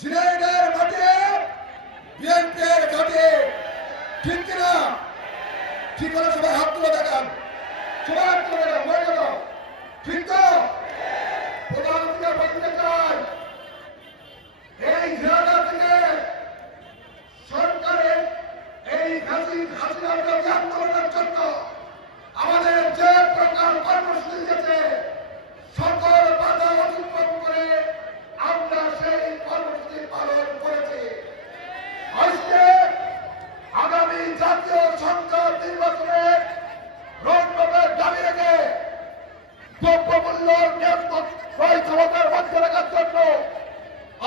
ঝিনাইদহের মাঠে বিএনপির ঘাটে, ঠিক কিনা? ঠিক হলে সবাই হাত তুলে দেখান, সবাই হাত তুলে দেখান, হয়ে গেল, ঠিক তো? প্রধানমন্ত্রীকে বলতে চাই, এই ঝিনাইদহ থেকে সরকারের এই হাসিনার বিরোধী আন্দোলনের জন্য আমাদের যে প্রকার কর্মসূচি দিয়েছে, সকল বাধা অতিক্রম করে আমরা সেই কর্মসূচি পালন করেছি। আজকে আগামী জাতীয় সংসদ নির্বাচনে রোডম্যাপের দাবি রেখে দ্রব্যমূল্য ক্ষমতার মধ্যে রাখার জন্য,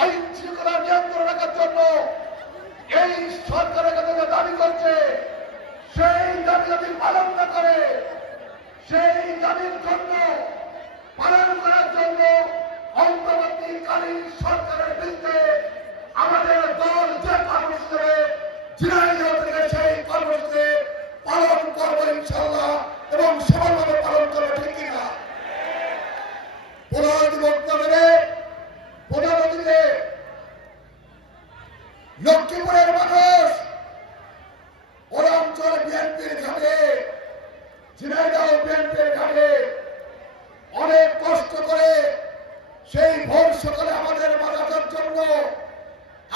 আইন শৃঙ্খলা নিয়ন্ত্রণ রাখার জন্য এই সরকারের কাছে যে দাবি করছে, সেই দাবি যদি পালন না করে, সেই দাবির জন্য পালন করার জন্য অন্তর্বর্তীকালীন সরকারের বিরুদ্ধে আমাদের দল যে কর্মসূচি দেবে, ঝিনাইদহ থেকে সেই কর্মসূচি পালন করবো ইনশাআল্লাহ, এবং সফলভাবে পালন করবো, ঠিক কিনা? প্রধানমন্ত্রী বক্তব্য দেবে, প্রধানমন্ত্রীকে লক্ষ্মীপুরের মানুষ ওরাঞ্চল বিএনপির ঘাটে, ঝিনাইদহ বিএনপির ঘাটে অনেক কষ্ট করে সেই ভোর সকালে আমাদের বাঁচানোর জন্য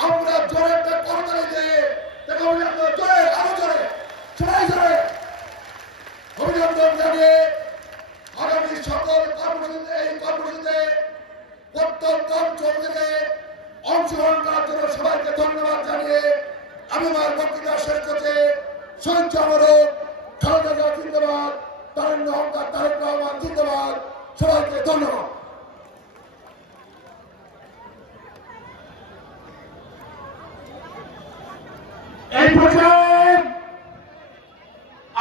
আমরা জোরে একটা করতালি দিয়ে জোরে, আরো জোরে, সবাই জোরে অভিনন্দন জানিয়ে আগামী সকল কর্মসূচিতে, এই কর্মসূচিতে প্রত্যন্ত অঞ্চল থেকে অংশগ্রহণ করার জন্য সবাইকে ধন্যবাদ জানিয়ে আমি আমার বক্তৃতা শেষ করতে শহীদ জামরক, খালেদা জিয়া জিন্দাবাদ, তারেক রহমান জিন্দাবাদ, সবাইকে ধন্যবাদ। এই পর্যায়ে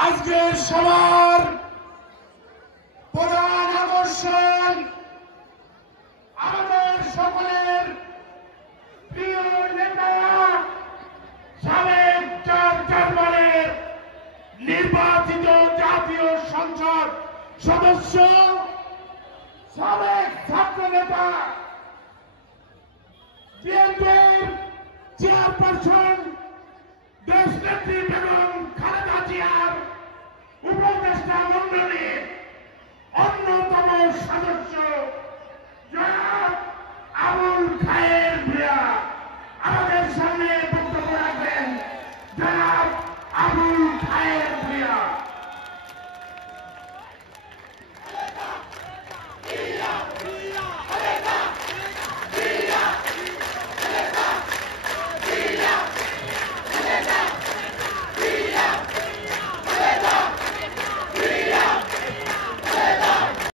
আজকের সবার প্রধান আকর্ষণ আমাদের সকলের প্রিয় নেতা, সাবেক 4 বারের নির্বাচিত জাতীয় সংসদ সদস্য, সাবেক ছাত্র নেতা, বিএনপির চেয়ারপারসন দেশনেত্রী বেগম